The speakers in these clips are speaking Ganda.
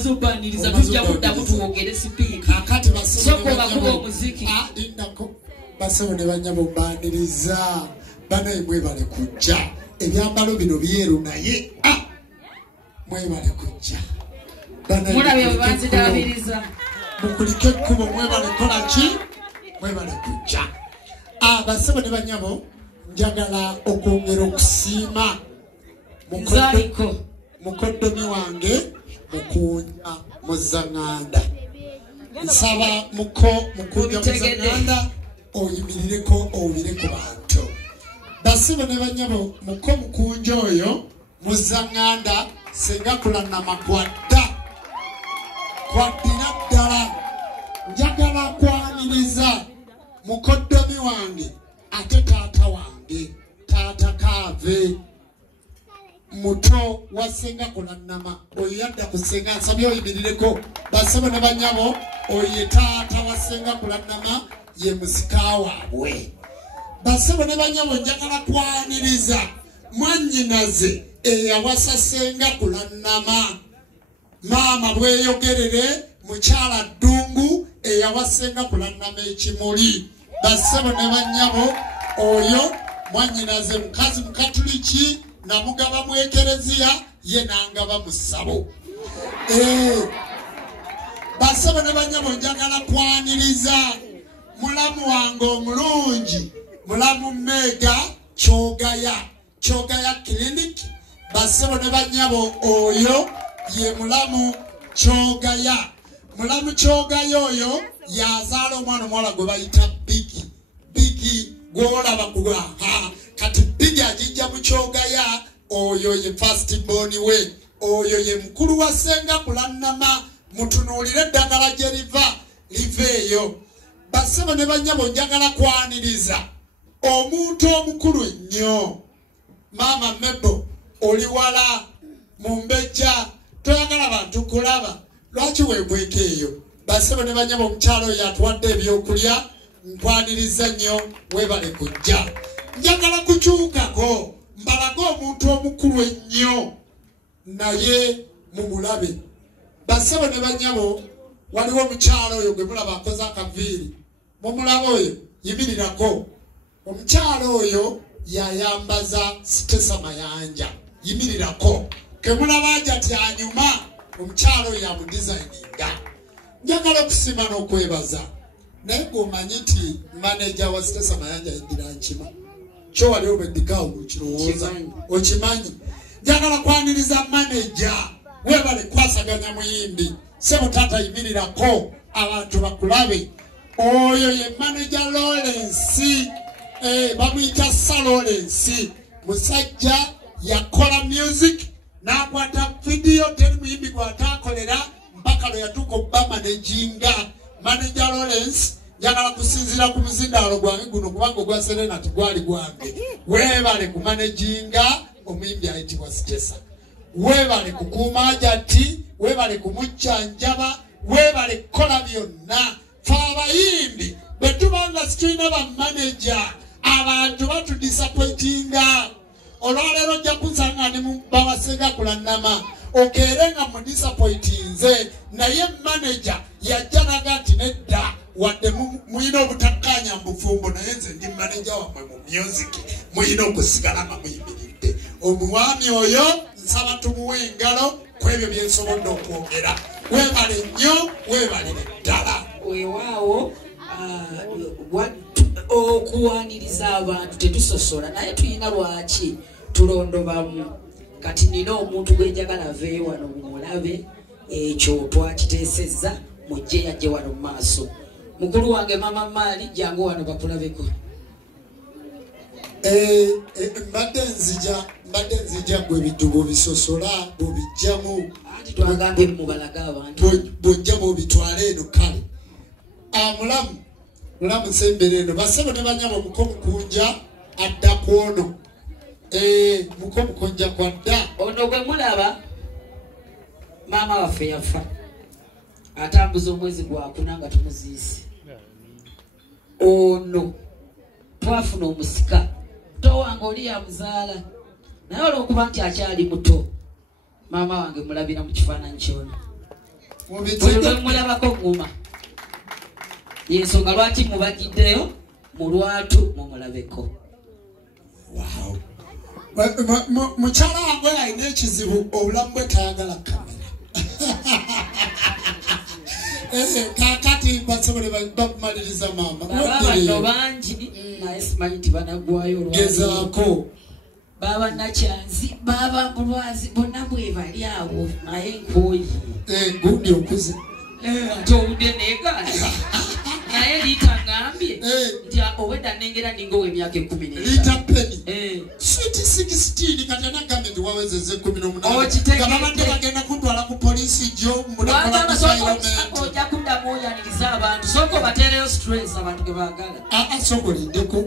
omaze obaniriza tujja kudda kutuwogere sipiika kakati soko bakuba omuziki indako basebo ne banyabo baniriza banaye mwebale kujja ebyambalo bino byeru naye mwebale kujja mulabe banzidabiriza mukulike ekkubo mwebale kola ki mwebale kujja basebo ne banyabo njagala okwongera okusiima mukoddomi wange mukunya muzaŋŋanda nsaba mukunya muzaŋŋanda oyimirireko owulire ku bantu basebo ne banyabo muko mukunja oyo muzaŋŋanda senga kulanama kwadda kwaddira ddala njagala kwaniriza mukoddomi wange ate taata wange taata kaave muto wasenga kulanama oyo yadda kusenga nsabye oyimirireko basebo ne banyabo oyo taata wasenga kulanama ye musika waabwe basebo ne banyabo njagala kwaniriza mwannyinaze eyawasa senga kulanama maama bweyogerere mukyala ddungu eyawasenga kulanama ekimuli basebo ne banyabo oyo mwannyinaze mukazi mukatuliki namugaba mu ekereziya ye nangaba mu ssabo basebo ne banyabo njagala kwaniriza mulamu wange omulungi mulamu Mega Kyogaya Clinic basebo ne banyabo oyo ye mulamu Kyogaya oyo yazaala omwana omuwala gwe bayita Bigi gwolaba kuga kati Bigi ajijja mu Kyogaya oyo ye first born we oyo ye mukulu wa senga kulanama mutunuulire eddagala gye liveeyo basebo ne banyabo njagala kwaniriza omuntu omukulu ennyo maama Mebo oli wala mumbejja toyagala bantu kulaba lwaki weegweko eyo basebo ne banyabo omukyalo oyo atuwadde ebyokulya nkwaniriza nnyo weebale kujja njagala kukyukako mbalaga omuntu omukulu ennyo naye mumulabe basebo ne banyabo waliwo omukyalo oyo gwe mulaba akoze akaviiri mumulaba oyo yimirirako omukyalo oyo yayambaza Sitesa Mayanja yimirirako kemulaba ajati anyuma omukyalo oyo yamudesigninga njagala okusiima n'okwebaza naye gwomanyi nti manager wa Sitesa Mayanja yedira nkima kyo wali obeddikawo lukirowooza okimanyi njagala kwaniriza manager weebale kwasaganya muyimbi sebo tata yimirirako abantu bakulabe oyo ye manager Lawrence bamuyita Sir Lawrence musajja yakola music n'akwata video teri muyimbi gwatakolera mpaka lwe yatuuka okuba manager Lawrence njagala kusinzira ku muzindaalo gwange guno kubanga ogwa Serenat gwali gwange weebale kumanaginga omuyimbi ayitibwa Sitesa weebale kukuuma ajati weebale kumujjanjaba weebale kukola byonna fe abayimbi bwe tubanga situlina bamanager abantu batudisappointinga olwaleero ojja kunsanga ne bawasenga kulanama okeerenga mudisappointinze naye manager yajja naga nti nedda wadde muyina obutakkanya mbufumbo naye nze ndi manager wammwe mu music muyina okusigala nga muyimiridde omwami oyo nsaba tumuwe engalo ku ebyo byensobodde okwogera weebale nnyo weebalire ddala weewaawo okuwaniriza abantu tetusosola naye tuyina lwaki tulondobamu kati nina omuntu gwenjagala aveeyo wano mumulabe ekyo twakiteesezza mujje yajje wano mu maaso mukulu wange mama Maali jangu wano bakulabeko mbadde nzija gwe ebiddubu bisosola bw'obijjamu anti twagambye mubalaga abantu bw'ojja bw'obitwala eno kale mulamu sembere eno basebo ne banyabo muko mukunja adda kwono muko mukunja kwadda ono gwe mulaba maama waffe yafa atambuza omwezi gwakuna nga tumuziise ono twafuna omusika muto wange oli yamuzaala naye olw'okuba nti akyali muto maama wange mulabira mu kifaananyi kyono mulabako nguma yensonga lwaki mubagiddeyo mu lwatu mumulabeko. Wow. Mukyala wange alina ekizibu obulamu bwe tayagala kamera. Kakati basobole bakumaliriza mama. Bano bangi naye simanyi nti banagwayo olwatu. Gezaako. Baba Nakyanzi, baba Mbulwazi, bonna bwe bali awo naye nkooyi. Gundi okuze. Ate owudde neegaana. Naye liita ngambye nti obwedda nnengera ninga ow'emyaka 10. Liita peni. Sweet 16 kati anagambe nti wawezezza 18. Gababadde bagenda kutwala ku poliisi gyo mulakola environment. Ojja kuddamu oyaniriza abantu. Sooka obateereyo stress abantu ge baagala. Sokoleddeko.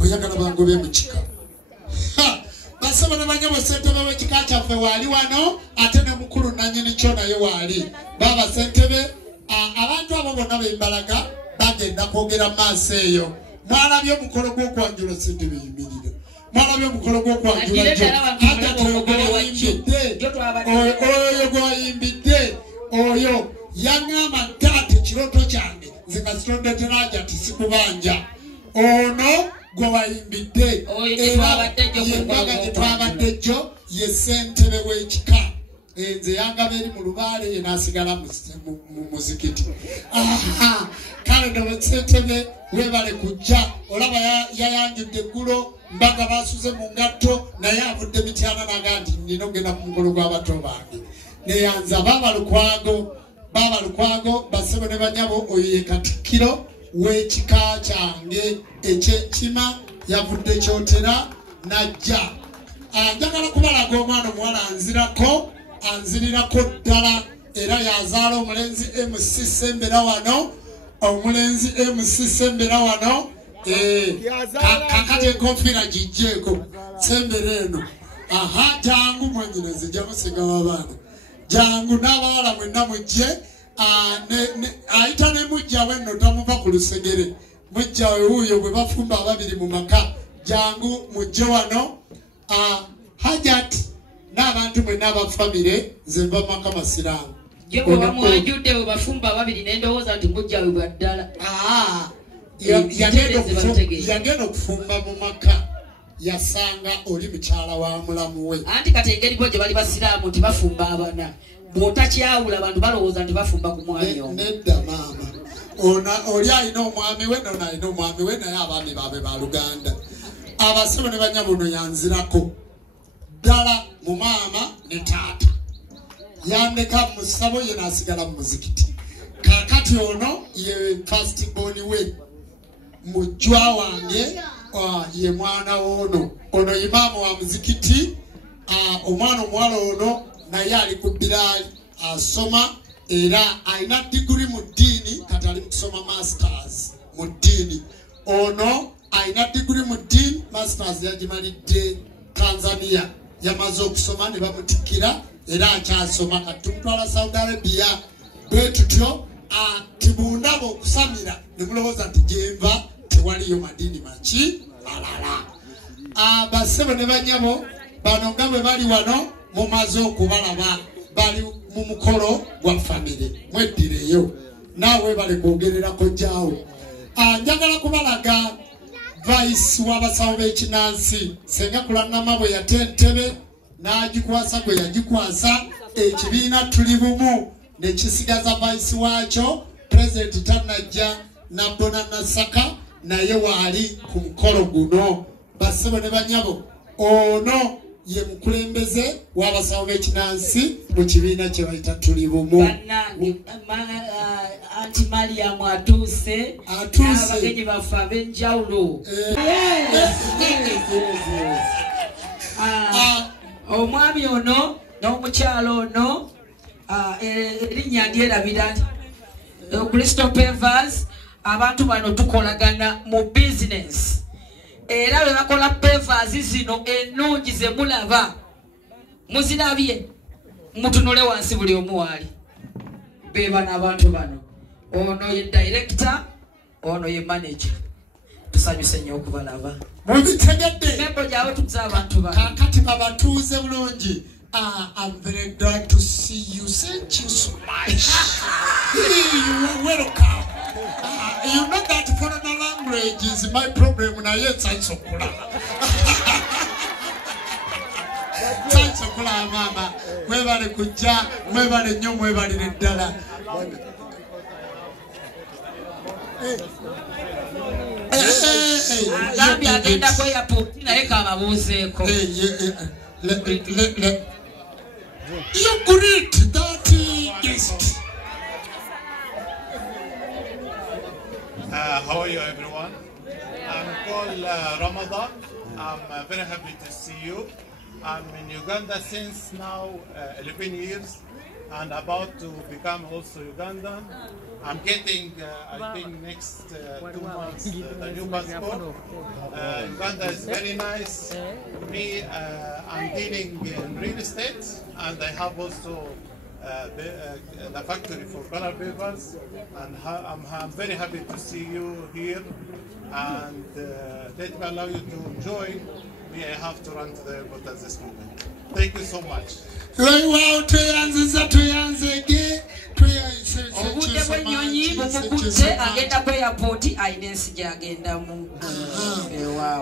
Oyagala bangobe mu kika. Basaba n'abanyabo ssentebe w'ekika kyaffe waali wano ate ne mukulu nannyini kyo naye waali. Baba ssentebe abantu abo bonna bembalaga bagenda kwogera maaso eyo. Mwalabye omukolo gw'okwanjula ssentebe yimirira. Mwalabye omukolo gw'okwanjula oyo gwayimbidde oyo yaŋŋamba taata ekirooto kyange nze nga sitondetera aja tisikubanja ono gwe wayimbidde embaga gye twabadde jjo ye ssentebe w'ekika. Nze yangaba eri mu lubaale ye n'asigala mu muzikiti. Kale nno ssentebe weebale kujja olaba yayanjudde eggulo mbaga basuze mu ngatto naye avudde mityana naga nti nina ogenda ku mukolo gw'abato bange. Neyanza Baba Lukwago basebo ne banyabo oyo ye Katikkiro w'ekika kyange eky'enkima yavudde kyotera najja. Njagala kubalaga omwana omuwala anzirirako ddala era yazaala omulenzi MC Sembera wano. Omulenzi MC Sembera wano. Kakati enkofiira gijjeeko Sembera eno. Jangu mwenyinezi jamusinga w'abaana. Jangu n'abawala mwenna mujje. Ayita ne mujjawe nno tamuva ku lusegere. Mujjawe wuuyo bwe bafumba ababiri mu maka. Jangu mujje wano. Hajat n'abantu mwenna abafamire nze nva mu maka masiraamu. Jebo bamwajudde we bafumba ababiri n'endowooza nti mujjawe bwa ddala. Yagenda okufumba mu maka. Yasanga oli mukyala wa mulamu we. Anti kati engeri gye bali basiraamu nti bafumba abana. Bw'otakyawula abantu balowooza nti bafumba ku mwami omu. Nedda maama. Oli alina omwami we n'ono alina omwami we naye abaami baabwe ba Luganda. Abasebo ne banyabo ono yanzirako. Ddala mu maama ne taata. Yandeka mu ssabo ye n'asigala mu muzikiti. Kaakati ono ye first born we. Mujjwa wange ye mwana ono imaamu wa muzikiti. Omwana omuwala ono naye ali ku Biraali asoma era alina diguri mu ddiini kati ali mu kusoma masters mu ddiini. Ono alina diguri mu ddiini masters yagimalidde Tanzania. Yamaze okusoma ne bamutikkira era akyasoma kati tumutwala Saudi Arabia. Bwe tutyo tibundaba okusamira ne mulowooza nti gyenva tewaliyo madiini maki malala. Basebo ne banyabo bano nga bwe bali wano mumaze okubalaba bali mu mukolo gwa famire mweddireyo naawe bale kwogererako jjaawo. Njagala kubalaga vice w'abasawo b'ekinansi senga kulangama bwe yate entebe n'agikwasa gwe yagikwasa ekibiina tuli bumu ne kisigaza vice waakyo President Tanajja Nabona Nasaka naye waali ku mukolo guno. Basebo ne banyabo ono ye mukulembeze w'abasawo b'ekinansi mu kibiina kye bayita tuli bumu. Anti Mariam atuuse abagenyi baffe ab'enjawulo. Omwami ono n'omukyalo ono erinnya ndyerabira Kristo Pavers. Abantu bano tukolagana mu business era bwe bakola pavers zino ennungi ze mulaba muzirabye mutunule wansi buli omu waali beba n'abantu bano. Ono ye director, ono ye manager. Tusanyuse nnyo okubalaba. Mubitegedde membo gyawe tukuza abantu bano. Kakati babatuuze bulungi. I'm very glad to see you. Thank you so much. You are welcome. You know that foreign language is my problem. Na yet sansokula. Sansokula mama. Mwebale kuja, mwebale nyo, mwebale nedala. Gambi agenda kwa airport na eka ababuzeeko. You greet that guest. How are you, everyone? I'm called Ramadan. I'm very happy to see you. I'm in Uganda since now 11 years and about to become also Ugandan. I'm getting, I think, next 2 months the new passport. Uganda is very nice. Me, I'm dealing in real estate, and I have also the factory for color papers, and I'm very happy to see you here, and let me allow you to enjoy. Me, I have to run to the airport at this moment. Thank you so much. Obudde bw'ennyonyi bumukutte agenda ku airport ayina ensi gy'agendamu.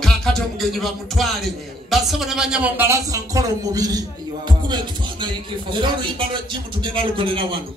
Kakati omugenyi bamutwale basaba ne banyama mbalaza nkola omubiri tukube ekifaananyi era oluyimba lwa jimu tugenda lugolera wano.